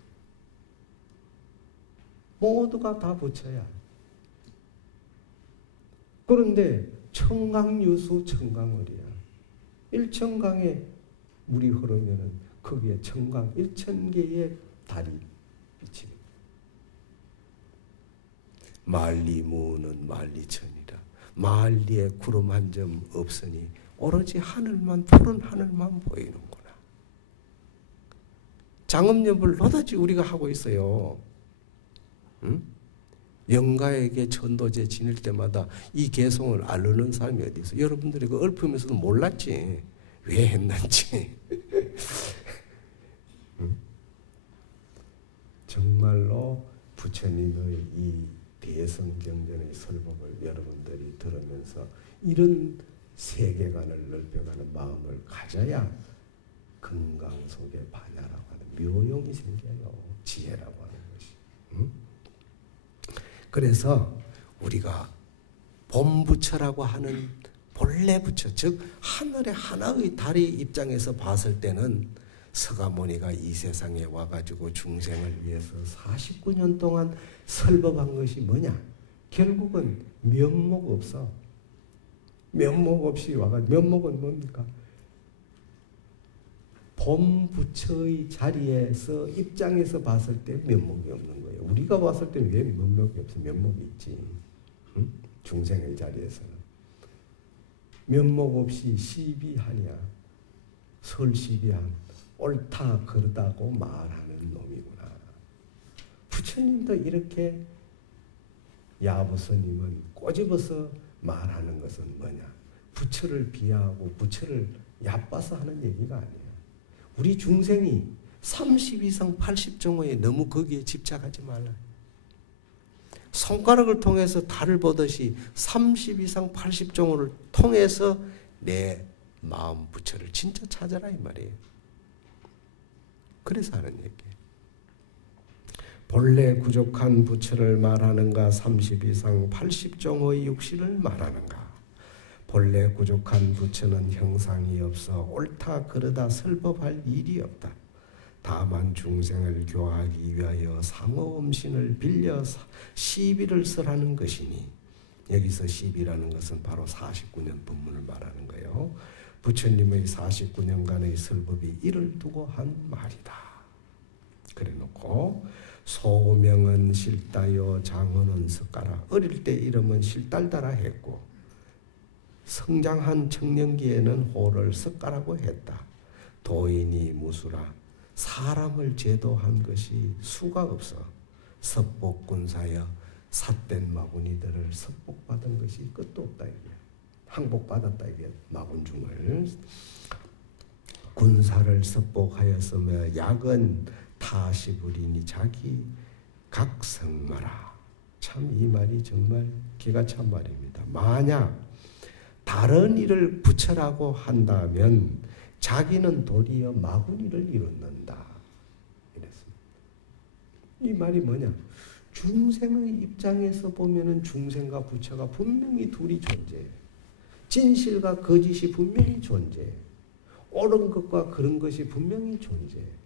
모두가 다 부처야. 그런데 청강유수 청강을이야. 일청강에 물이 흐르면은 거기에 청강 1000개의 달이 비치게. 만리무는 만리천이라. 만리에 구름 한 점 없으니 오로지 하늘만, 푸른 하늘만 보이는구나. 장엄연불 노다지 우리가 하고 있어요. 응? 영가에게 전도제 지낼 때마다 이 개송을 알르는 사람이 어디 있어? 여러분들이 그 읊으면서도 몰랐지. 왜 했는지. 응? 정말로 부처님의 이 대성경전의 설법을 여러분들이 들으면서 이런 세계관을 넓혀가는 마음을 가져야 건강 속에 반야라고 하는 묘용이 생겨요. 지혜라고 하는 것이. 응? 그래서 우리가 본부처라고 하는 본래 부처, 즉 하늘의 하나의 달의 입장에서 봤을 때는 서가모니가 이 세상에 와가지고 중생을 위해서 49년 동안 설법한 것이 뭐냐? 결국은 면목 없어. 면목 없이 와가지고, 면목은 뭡니까? 본부처의 자리에서 입장에서 봤을 때 면목이 없는 거예요. 우리가 봤을 때는 왜 면목이 없어? 면목이 있지. 응? 중생의 자리에서는. 면목 없이 시비하냐? 설시비한 옳다 그르다고 말하는 놈이구나. 부처님도 이렇게 야부스님은 꼬집어서 말하는 것은 뭐냐? 부처를 비하하고 부처를 얕봐서 하는 얘기가 아니에요. 우리 중생이 30이상 80종호에 너무 거기에 집착하지 말라. 손가락을 통해서 달을 보듯이 30 이상 80종호를 통해서 내 마음 부처를 진짜 찾아라 이 말이에요. 그래서 하는 얘기예요. 본래 부족한 부처를 말하는가 30 이상 80종호의 육신을 말하는가. 본래 부족한 부처는 형상이 없어 옳다 그르다 설법할 일이 없다. 다만 중생을 교화하기 위하여 상호음신을 빌려 시비를 설하는 것이니, 여기서 시비라는 것은 바로 49년 법문을 말하는 거예요. 부처님의 49년간의 설법이 이를 두고 한 말이다. 그래 놓고 소명은 실다요 장어는 석가라. 어릴 때 이름은 실달다라 했고 성장한 청년기에는 호를 석가라고 했다. 도인이 무수라. 사람을 제도한 것이 수가 없어. 섭복군사여 삿된 마구니들을 섭복받은 것이 끝도 없다 이게. 항복받았다 이게. 마군중을 군사를 섭복하였으며 약은 타시부리니 자기 각성마라. 참 이 말이 정말 기가 찬 말입니다. 만약 다른 일을 부처라고 한다면 자기는 도리어 마구니를 이룬다. 이랬습니다. 이 말이 뭐냐? 중생의 입장에서 보면은 중생과 부처가 분명히 둘이 존재해요. 진실과 거짓이 분명히 존재해요. 옳은 것과 그런 것이 분명히 존재해요.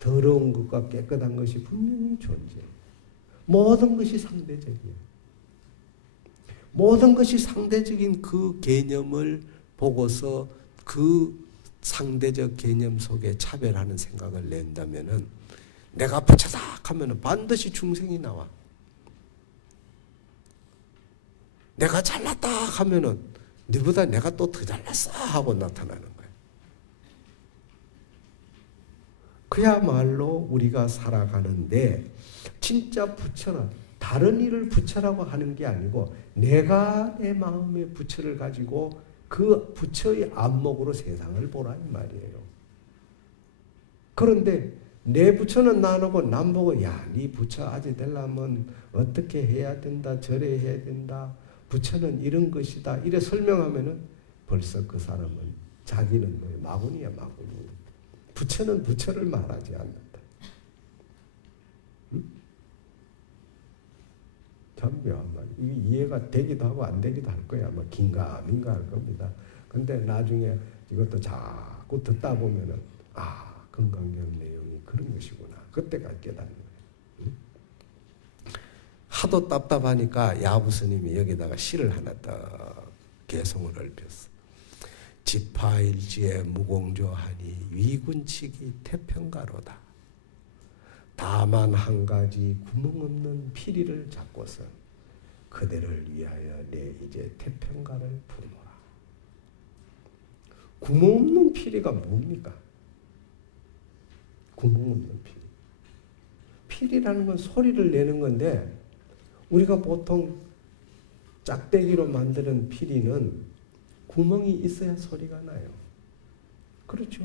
더러운 것과 깨끗한 것이 분명히 존재해요. 모든 것이 상대적이에요. 모든 것이 상대적인 그 개념을 보고서 그 상대적 개념 속에 차별하는 생각을 낸다면은 내가 부처다 하면은 반드시 중생이 나와. 내가 잘났다 하면은 너보다 내가 또 더 잘났어 하고 나타나는 거예요. 그야말로 우리가 살아가는데 진짜 부처는 다른 일을 부처라고 하는 게 아니고 내가 내 마음의 부처를 가지고 그 부처의 안목으로 세상을 보라 이 말이에요. 그런데 내 부처는 나누고 남 보고 야, 네 부처 아직 되려면 어떻게 해야 된다, 저래 해야 된다, 부처는 이런 것이다 이래 설명하면은 벌써 그 사람은 자기는 뭐예요? 마구니야 마구니. 부처는 부처를 말하지 않는다. 응? 참 묘한 말. 이게 이해가 되기도 하고 안 되기도 할 거야. 아마 긴가민가 할 겁니다. 근데 나중에 이것도 자꾸 듣다 보면은 아, 금강경 내용이 그런 것이구나. 그때가 깨닫는 거예요. 응? 하도 답답하니까 야부스님이 여기다가 시를 하나 딱 개성을 읊혔어. 지파일지에 무공조하니 위군치기 태평가로다. 다만 한 가지 구멍 없는 피리를 잡고서 그대를 위하여 내 이제 태평가를 품어라. 구멍 없는 피리가 뭡니까? 구멍 없는 피리. 피리라는 건 소리를 내는 건데 우리가 보통 짝대기로 만드는 피리는 구멍이 있어야 소리가 나요. 그렇죠?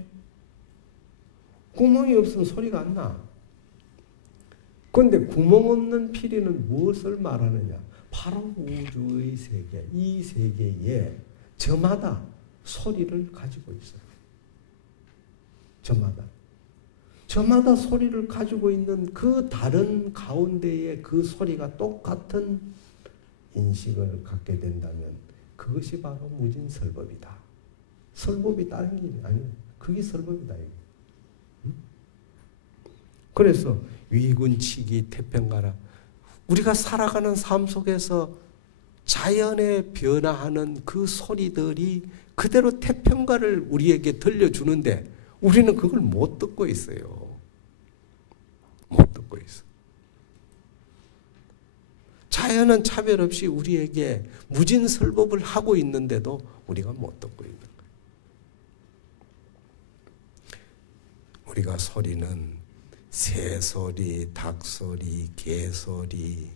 구멍이 없으면 소리가 안 나. 그런데 구멍 없는 피리는 무엇을 말하느냐? 바로 우주의 세계, 이 세계에 저마다 소리를 가지고 있어요. 저마다 저마다 소리를 가지고 있는 그 다른 가운데에 그 소리가 똑같은 인식을 갖게 된다면 그것이 바로 무진설법이다. 설법이 다른 게 아니에요. 그게 설법이다. 그래서 위군치기 태평가라. 우리가 살아가는 삶 속에서 자연에 변화하는 그 소리들이 그대로 태평가를 우리에게 들려주는데 우리는 그걸 못 듣고 있어요. 못 듣고 있어. 자연은 차별 없이 우리에게 무진설법을 하고 있는데도 우리가 못 듣고 있는 거예요. 우리가 소리는 새소리, 닭소리, 개소리,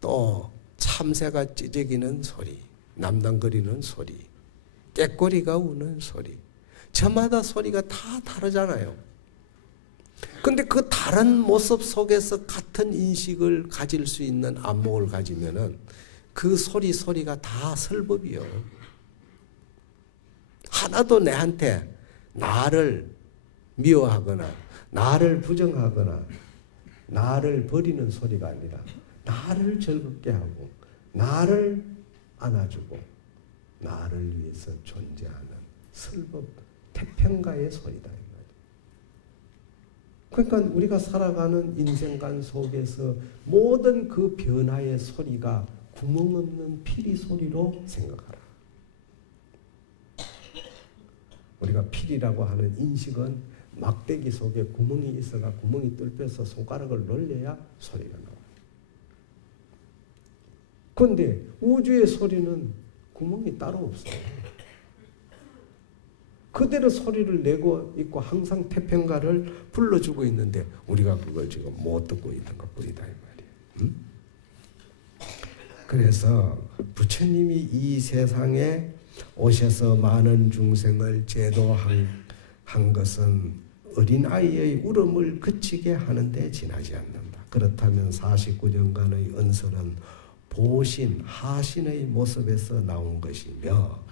또 참새가 찌저귀는 소리, 남당거리는 소리, 깨꼬리가 우는 소리, 저마다 소리가 다 다르잖아요. 근데 그 다른 모습 속에서 같은 인식을 가질 수 있는 안목을 가지면은 그 소리가 다 설법이요. 하나도 내한테 나를 미워하거나 나를 부정하거나 나를 버리는 소리가 아니라 나를 즐겁게 하고 나를 안아주고 나를 위해서 존재하는 설법 태평가의 소리다. 그러니까 우리가 살아가는 인생관 속에서 모든 그 변화의 소리가 구멍 없는 피리 소리로 생각하라. 우리가 피리라고 하는 인식은 막대기 속에 구멍이 있어가 구멍이 뚫려서 손가락을 놀려야 소리가 나와요. 그런데 우주의 소리는 구멍이 따로 없어요. 그대로 소리를 내고 있고 항상 태평가를 불러주고 있는데 우리가 그걸 지금 못 듣고 있는 것뿐이다 이 말이에요. 그래서 부처님이 이 세상에 오셔서 많은 중생을 제도한 것은 어린아이의 울음을 그치게 하는데 지나지 않는다. 그렇다면 49년간의 은설은 보신, 하신의 모습에서 나온 것이며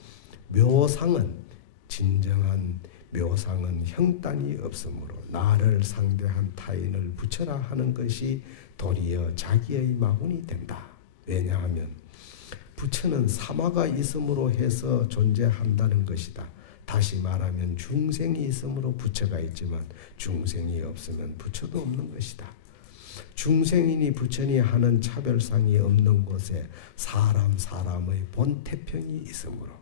묘상은 진정한 묘상은 형단이 없으므로 나를 상대한 타인을 부처라 하는 것이 도리어 자기의 마훈이 된다. 왜냐하면 부처는 사마가 있음으로 해서 존재한다는 것이다. 다시 말하면 중생이 있으므로 부처가 있지만 중생이 없으면 부처도 없는 것이다. 중생이니 부처니 하는 차별상이 없는 곳에 사람의 본 태평이 있으므로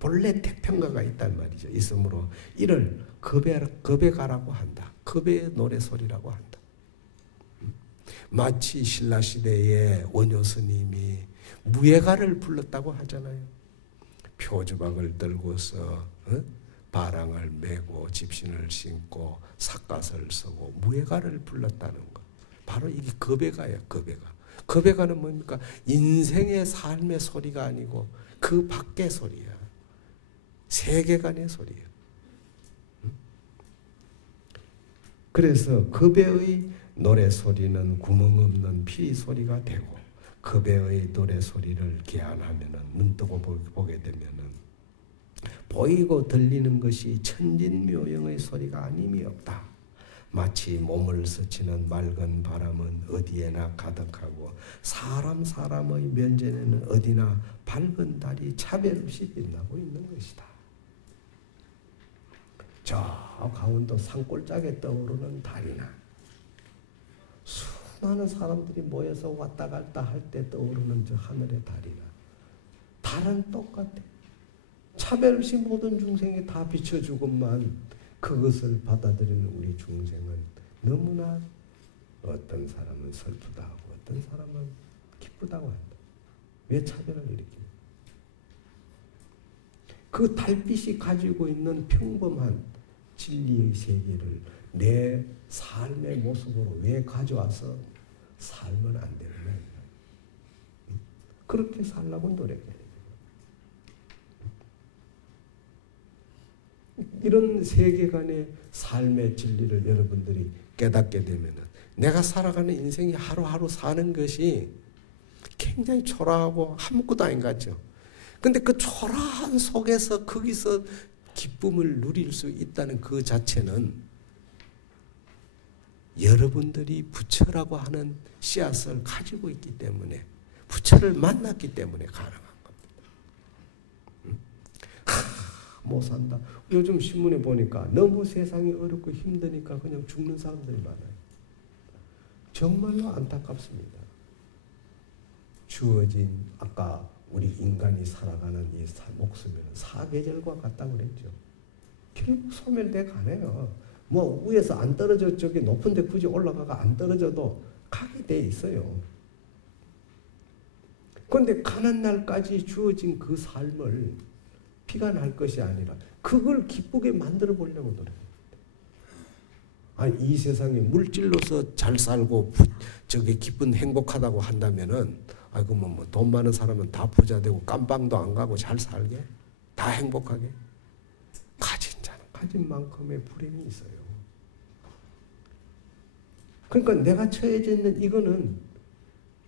본래 태평가가 있단 말이죠. 있으므로 이를 겁에가라고 한다. 겁의 노래소리라고 한다. 마치 신라시대에 원효스님이 무예가를 불렀다고 하잖아요. 표주박을 들고서 바랑을 메고 집신을 신고 삿갓을 쓰고 무예가를 불렀다는 것. 바로 이게 겁에가야. 겁에가는 뭡니까? 인생의 삶의 소리가 아니고 그 밖의 소리야. 세계관의 소리예요. 그래서 겁의 노래소리는 구멍 없는 피 소리가 되고 겁의 노래소리를 개안하면은 눈 뜨고 보게 되면은 보이고 들리는 것이 천진묘영의 소리가 아님이 없다. 마치 몸을 스치는 맑은 바람은 어디에나 가득하고 사람의 면전에는 어디나 밝은 달이 차별 없이 빛나고 있는 것이다. 저 강원도 산골짜기에 떠오르는 달이나 수많은 사람들이 모여서 왔다 갔다 할 때 떠오르는 저 하늘의 달이나 달은 똑같아. 차별 없이 모든 중생이 다 비춰주고만 그것을 받아들이는 우리 중생은 너무나 어떤 사람은 슬프다 하고 어떤 사람은 기쁘다고 한다. 왜 차별을 일으키냐? 그 달빛이 가지고 있는 평범한 진리의 세계를 내 삶의 모습으로 왜 가져와서 살면 안 되느냐. 그렇게 살라고 노력해야 돼요. 이런 세계관의 삶의 진리를 여러분들이 깨닫게 되면은 내가 살아가는 인생이 하루하루 사는 것이 굉장히 초라하고 아무것도 아닌 것 같죠. 근데 그 초라한 속에서 거기서 기쁨을 누릴 수 있다는 그 자체는 여러분들이 부처라고 하는 씨앗을 가지고 있기 때문에, 부처를 만났기 때문에 가능한 겁니다. 못 산다. 요즘 신문에 보니까 너무 세상이 어렵고 힘드니까 그냥 죽는 사람들이 많아요. 정말로 안타깝습니다. 주어진 아까 우리 인간이 살아가는 이 목숨에는 사계절과 같다고 그랬죠. 결국 소멸돼 가네요. 뭐 위에서 안 떨어져 저기 높은 데 굳이 올라가가 안 떨어져도 가게 돼 있어요. 그런데 가는 날까지 주어진 그 삶을 피가 날 것이 아니라 그걸 기쁘게 만들어 보려고 노력합니다. 아니, 이 세상에 물질로서 잘 살고 저게 기쁜 행복하다고 한다면은 아이고 뭐 돈 많은 사람은 다 부자 되고 깜빵도 안 가고 잘 살게? 다 행복하게? 가진 자는 가진 만큼의 불행이 있어요. 그러니까 내가 처해져 있는 이거는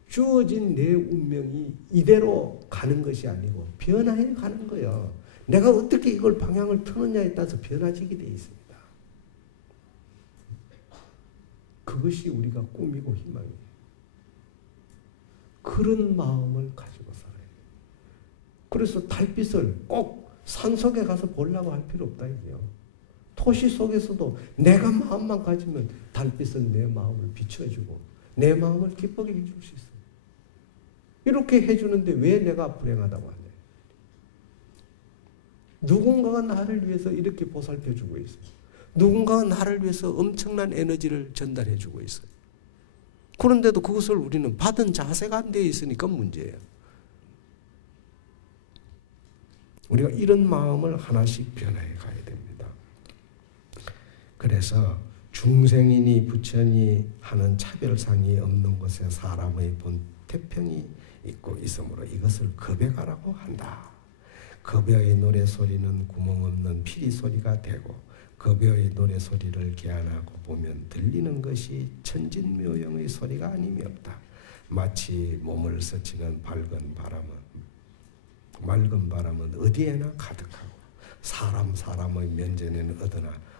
주어진 내 운명이 이대로 가는 것이 아니고 변화해 가는 거예요. 내가 어떻게 이걸 방향을 트느냐에 따라서 변화지게 돼 있습니다. 그것이 우리가 꿈이고 희망이에요. 그런 마음을 가지고 살아야 돼요. 그래서 달빛을 꼭 산속에 가서 보려고 할 필요 없다 이게요. 도시 속에서도 내가 마음만 가지면 달빛은 내 마음을 비춰주고 내 마음을 기쁘게 해줄 수 있어요. 이렇게 해주는데 왜 내가 불행하다고 하냐. 누군가가 나를 위해서 이렇게 보살펴주고 있어요. 누군가가 나를 위해서 엄청난 에너지를 전달해주고 있어요. 그런데도 그것을 우리는 받은 자세가 안 되어 있으니까 문제예요. 우리가 이런 마음을 하나씩 변화해 가야 됩니다. 그래서 중생이니 부처니 하는 차별상이 없는 곳에 사람의 본 태평이 있고 있으므로 이것을 겁에가라고 한다. 겁의 노래소리는 구멍 없는 피리소리가 되고 겁의 노래소리를 개안하고 보면 들리는 것이 천진묘영의 소리가 아님이 없다. 마치 몸을 스치는 맑은 바람은 어디에나 가득하고 사람의 면전에는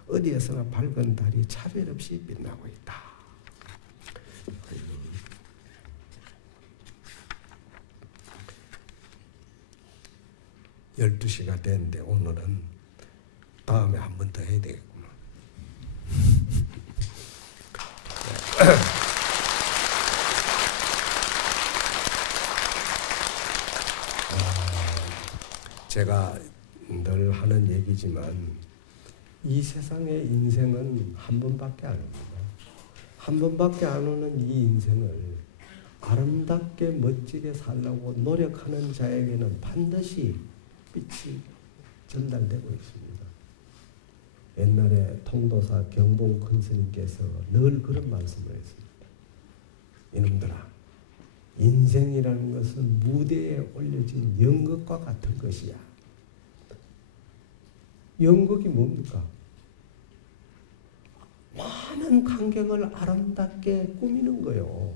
어디에서나 밝은 달이 차별 없이 빛나고 있다. 12시가 됐는데 오늘은 다음에 한 번 더 해야 되겠구나. 제가 늘 하는 얘기지만 이 세상의 인생은 한 번밖에 안 옵니다. 한 번밖에 안 오는 이 인생을 아름답게 멋지게 살려고 노력하는 자에게는 반드시 빛이 전달되고 있습니다. 옛날에 통도사 경봉 큰스님께서 늘 그런 말씀을 했습니다. 이놈들아, 인생이라는 것은 무대에 올려진 연극과 같은 것이야. 연극이 뭡니까? 많은 관객을 아름답게 꾸미는 거예요.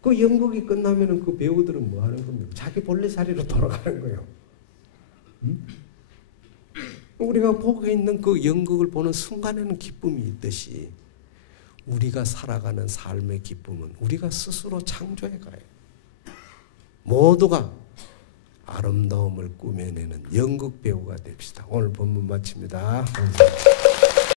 그 연극이 끝나면 그 배우들은 뭐 하는 겁니까? 자기 본래 자리로 돌아가는 거예요. 우리가 보고 있는 그 연극을 보는 순간에는 기쁨이 있듯이 우리가 살아가는 삶의 기쁨은 우리가 스스로 창조해 가요. 모두가 아름다움을 꾸며내는 연극 배우가 됩시다. 오늘 본문 마칩니다. 감사합니다.